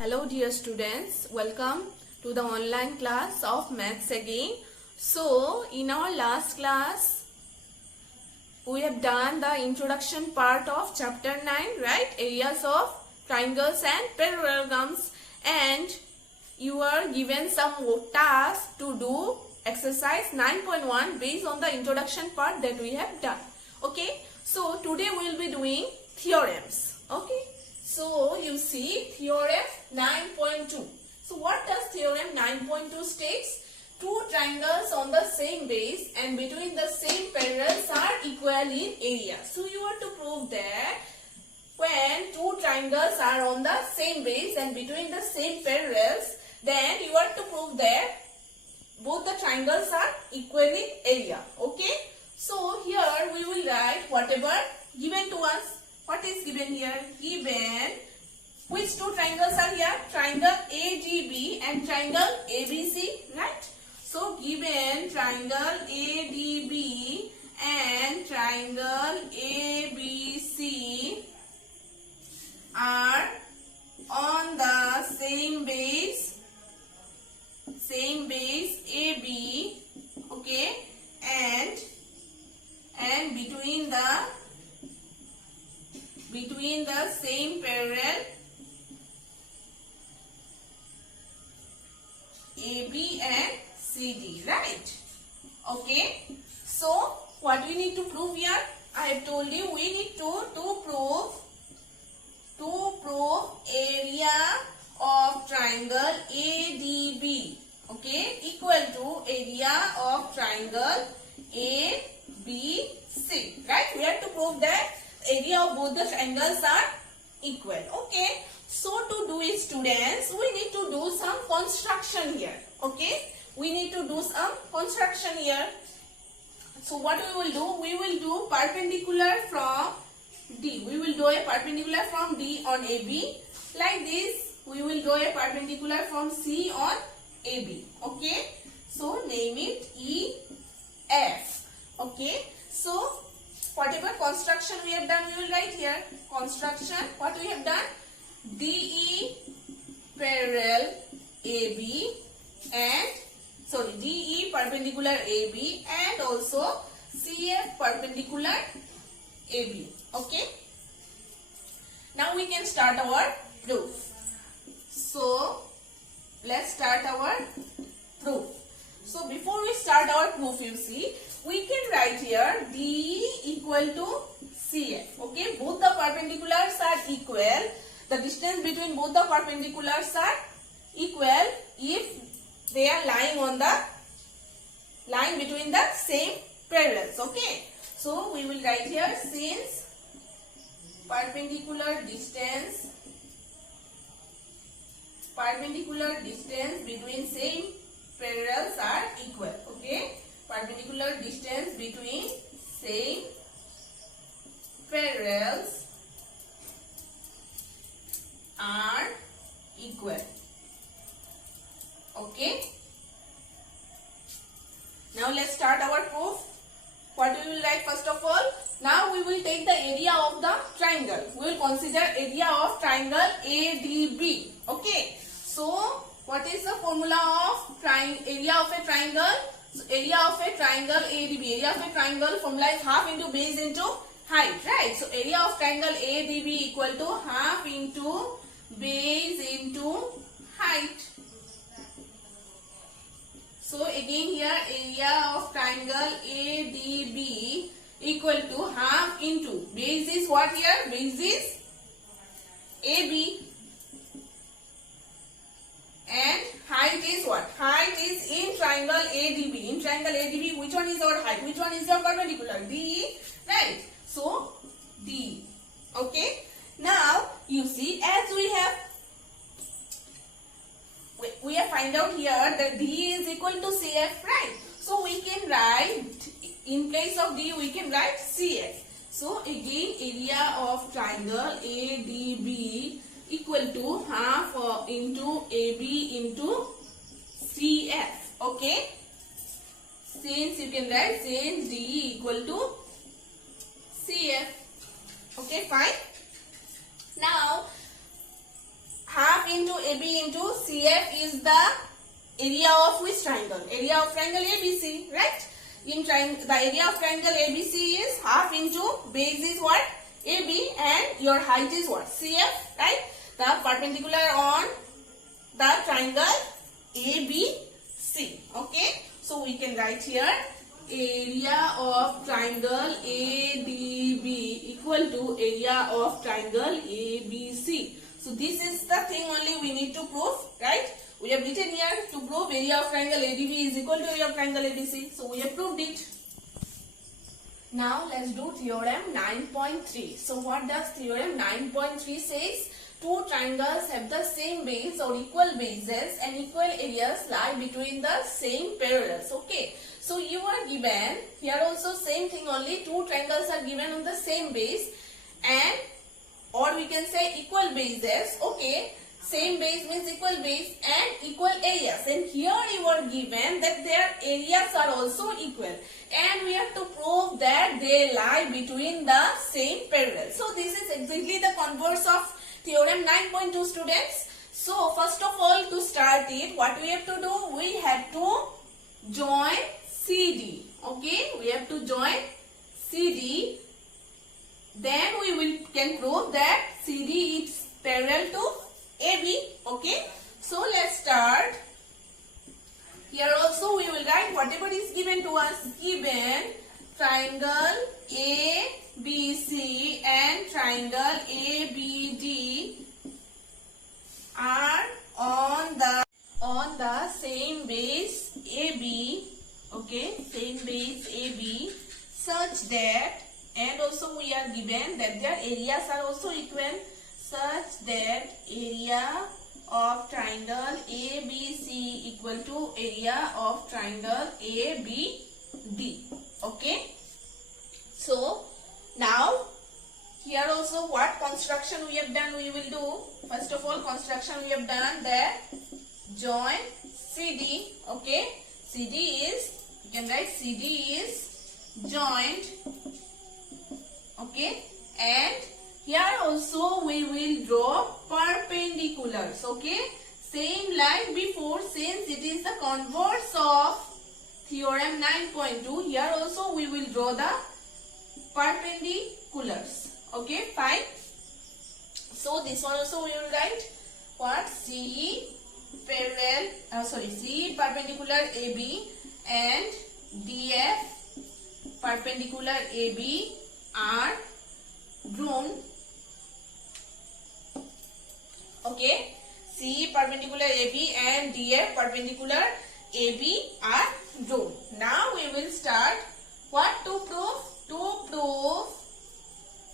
Hello dear students, welcome to the online class of maths again. So in our last class we have done the introduction part of chapter 9, right? Areas of triangles and parallelograms, and you are given some tasks to do exercise 9.1 based on the introduction part that we have done. Okay, so today we will be doing theorems. Okay, so you see theorem 9.2. So what does theorem 9.2 states? Two triangles on the same base and between the same parallels are equal in area. So you have to prove that when two triangles are on the same base and between the same parallels, then you have to prove that both the triangles are equal in area. Okay. So here we will write whatever given to us. What is given here? Given which two triangles are here? Triangle ADB and triangle ABC, right? So given triangle ADB and triangle ABC are on the same base AB, okay, and between the same parallel AB and CD, right? Okay. So what we need to prove here? I have told you we need to prove area of triangle ADB, okay, equal to area of triangle ABC, right? We have to prove that area of both the triangles are equal. Okay. So to do it, students, we need to do some construction here. Okay. We need to do some construction here. So what we will do? We will do perpendicular from D. We will do a perpendicular from D on AB. Like this, we will do a perpendicular from C on AB. Okay. So name it EF. Okay. So whatever construction we have done, we will write here. Construction, what we have done? DE parallel AB and DE perpendicular AB and also CF perpendicular AB. Okay. Now we can start our proof. So let's start our proof. So before we start our proof, you see, we can write here DE equal to CF. Okay, both the perpendiculars are equal. The distance between both the perpendiculars are equal if they are lying on the line between the same parallels. Okay, so we will write here, since perpendicular distance between same parallels are equal. Okay, perpendicular distance between same parallels are equal. Okay. Now let's start our proof. What we will write first of all? Now we will take the area of the triangle. We will consider area of triangle ADB. Okay. So what is the formula of area of a triangle? So area of a triangle ADB. Area of a triangle formula is half into base into height, right? So area of triangle ADB equal to half into base into height. So again here area of triangle ADB equal to half into base is what here? Base is AB and height is what? Height is in triangle ADB. In triangle ADB, which one is our height? Which one is your perpendicular? D, right? So D. Okay. Now you see, as we have find out here that D is equal to CF, right? So we can write, in place of D we can write CF. So again area of triangle ADB equal to half into AB into CF. Okay. Since you can write, since D equal to CF. Okay, fine. Now half into AB into CF is the area of which triangle? Area of triangle ABC, right? In the area of triangle ABC is half into base is what? AB, and your height is what? CF, right? The perpendicular on the triangle ABC. Okay, so we can write here area of triangle ADB equal to area of triangle ABC. So this is the thing only we need to prove, right? We have written here to prove area of triangle ADB is equal to area of triangle ABC. So we have proved it. Now let's do theorem 9.3. So what does theorem 9.3 says? Two triangles have the same base or equal bases and equal areas lie between the same parallels. Okay. So you are given, here also same thing only, two triangles are given on the same base and, or we can say equal bases. Okay. Same base means equal base and equal areas, and here you are given that their areas are also equal, and we have to prove that they lie between the same parallel. So this is exactly the converse of theorem 9.2, students. So first of all, to start it, what we have to do? We have to join CD. Okay, we have to join CD. Then we can prove that CD is parallel to AB. Okay, so let's start. Here also we will write whatever is given to us. Given triangle ABC and triangle ABD are on the same base AB. Okay, same base AB, such that, and also we are given that their areas are also equal, such that area of triangle ABC equal to area of triangle ABD. Okay. So now here also what construction we have done, we will do. First of all, construction we have done that join CD. Okay. CD is, you can write CD is joined. Okay. And here also we will draw perpendiculars. Okay. Same like before, since it is the converse of theorem 9.2, here also we will draw the perpendiculars. Okay, fine. So this one also we will write what? CE perpendicular AB and DF perpendicular AB are drawn. Okay, CE perpendicular AB and DF perpendicular AB are drawn. Now we will start what to prove?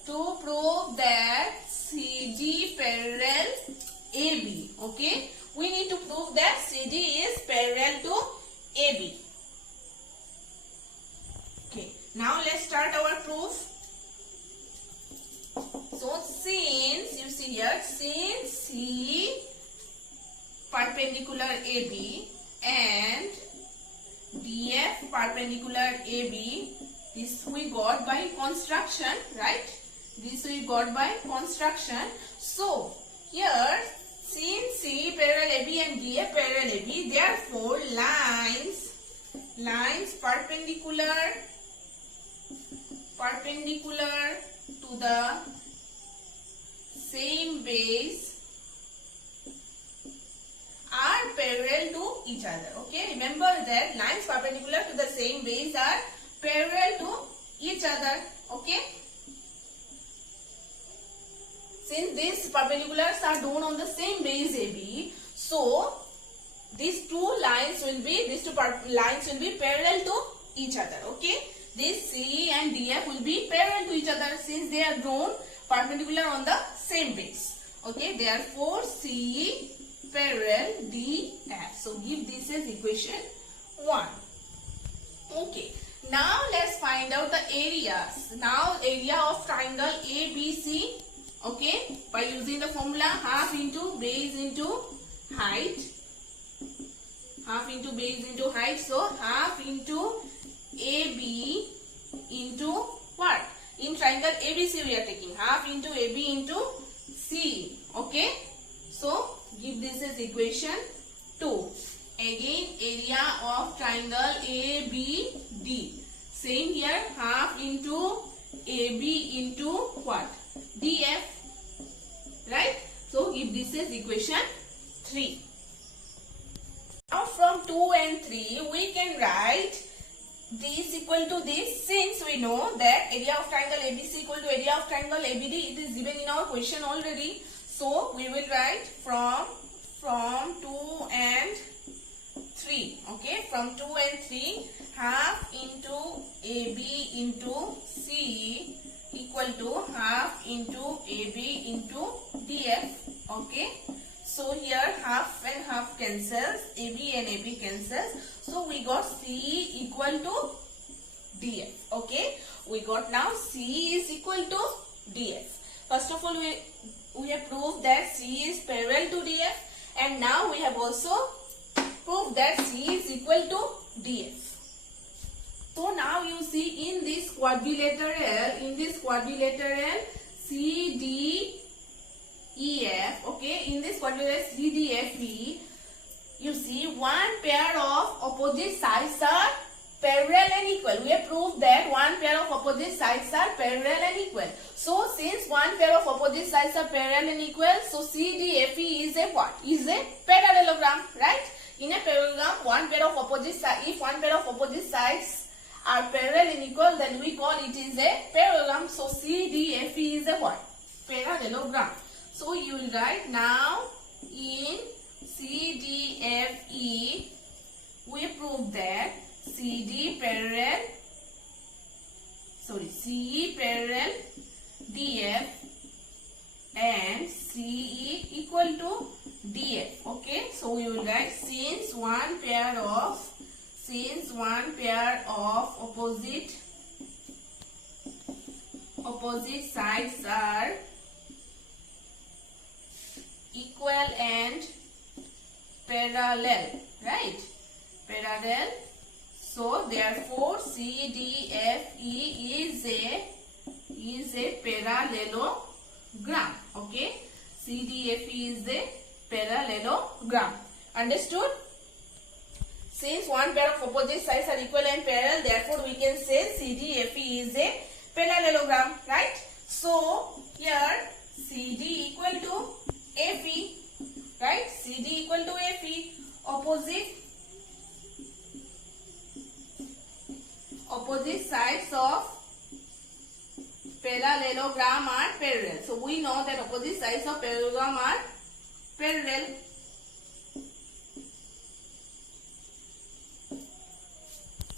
To prove that CD parallel AB. Okay, we need to prove that CD is parallel to AB. Okay, now let's start our proof. So since you see here, since C perpendicular AB and DF perpendicular AB, this we got by construction, right? This we got by construction. So here, since C parallel AB and DF parallel AB, therefore lines perpendicular to the same base are parallel to each other. Okay, remember that lines perpendicular to the same base are parallel to each other. Okay, since these perpendiculars are drawn on the same base AB, so these two lines will be parallel to each other. Okay, this C and DF will be parallel to each other since they are drawn perpendicular on the same base. Okay, therefore C parallel DF. So give this as equation 1. Okay, now let's find out the areas. Now area of triangle ABC. Okay, by using the formula half into base into height. Half into base into height. So half into AB into what? In triangle ABC we are taking half into AB into C. Okay. So give this as equation 2. Again, area of triangle ABD. Same here, half into AB into what? DF. Right? So give this as equation 3. Now from 2 and 3 we can write this equal to this, since we know that area of triangle ABC equal to area of triangle ABD. It is given in our question already. So we will write from 2 and 3. Okay, from 2 and 3, half into AB into CE equal to half into AB into DF. Okay, so here half and half cancels, AB and AB cancels. So we got CE equal to DF. Okay, we got now CE is equal to DF. First of all, we have proved that CE is parallel to DF, and now we have also proved that CE is equal to DF. So now you see in this quadrilateral, CDEF, okay, in this quadrilateral CDFE, you see one pair of opposite sides are parallel and equal. We have proved that one pair of opposite sides are parallel and equal. So since one pair of opposite sides are parallel and equal, so CDFE is a what? Is a parallelogram, right? In a parallelogram, one pair of opposite sides, if one pair of opposite sides are parallel and equal, then we call it is a parallelogram. So CDFE is a what? Parallelogram. So you will write now in CDFE, we prove that CE parallel DF and CE equal to DF. Okay, so we will write since one pair of opposite sides are equal and parallel, right? Parallel. So therefore CDFE is a parallelogram. Okay, CDFE is a parallelogram. Understood? Since one pair of opposite sides are equal and parallel, therefore we can say CDFE is a parallelogram, right? So here CD equal to AFE, right? CD equal to AFE. Opposite sides of parallelogram are parallel. So we know that opposite sides of parallelogram are parallel.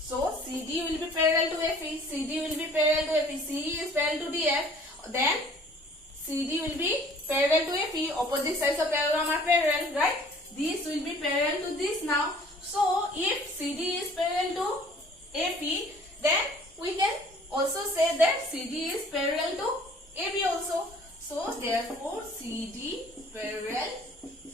So CD will be parallel to FE, CD will be parallel to FE, CE is parallel to DF, then CD will be parallel to FE, opposite sides of parallelogram are parallel, right? This will be parallel to this now. So if CD is parallel to FE, then we can also say that CD is parallel to AB also. So therefore CD parallel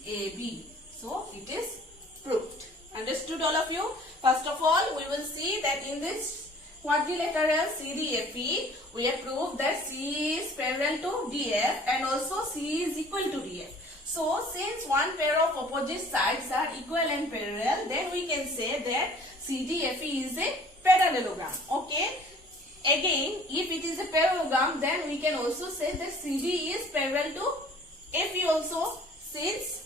AB. So it is proved. Understood all of you? First of all, we will see that in this quadrilateral CDFE, we have proved that CE is parallel to DF and also CE is equal to DF. So since one pair of opposite sides are equal and parallel, then we can say that CDFE is a parallelogram. Okay. Again, if it is a parallelogram, then we can also say that CD is parallel to FE also, since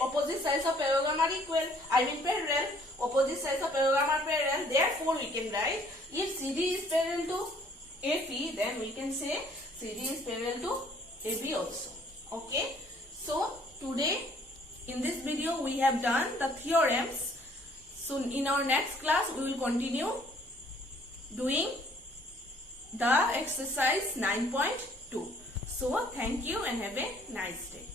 opposite sides of parallelogram are equal, parallel, opposite sides of parallelogram are parallel, therefore we can write if CD is parallel to FE, then we can say CD is parallel to AB also. Okay, so today in this video we have done the theorems. So in our next class we will continue doing the exercise 9.2. So thank you and have a nice day.